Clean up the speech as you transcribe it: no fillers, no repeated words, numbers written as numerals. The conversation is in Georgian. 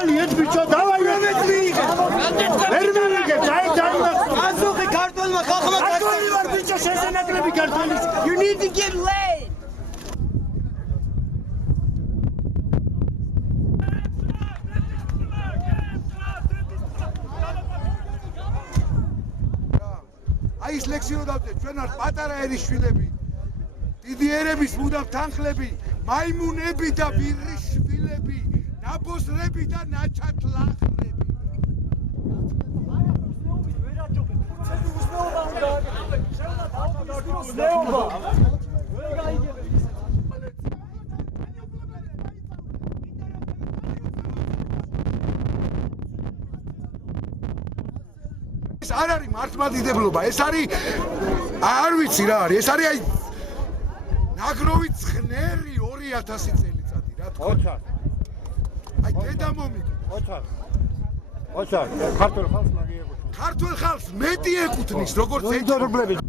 Ვალიეთ ბიჭო, დავაი მეწვიიღე. ვერ მივიღე, დაიჯანა. Აზუხი ქართულმა ხალხმა ქართული ვარ ბიჭო, შესანაკლები ქართულის. You need to get laid. აი ის ლექსიო დავწე, ჩვენ არ პატარა ერისშვილები. დიდი ერების მუდამ თანხლები, მაიმუნები და ვირიშვილები, ნაბოზრები და ნაჩათლახრები. ეს არ არის მართლმადიდებლობა, ეს არის არ ვიცი რა არის, ეს არის აი ნაგროვი ცხნერი 2000 წელიწადი რა თქმა უნდა. აი დედამომი. ოჩარ, ქართულ ხალხს მაგიეკუთვნის. ქართულ ხალხს მეტი ეკუთვნის, როგორც ეკუთვნის.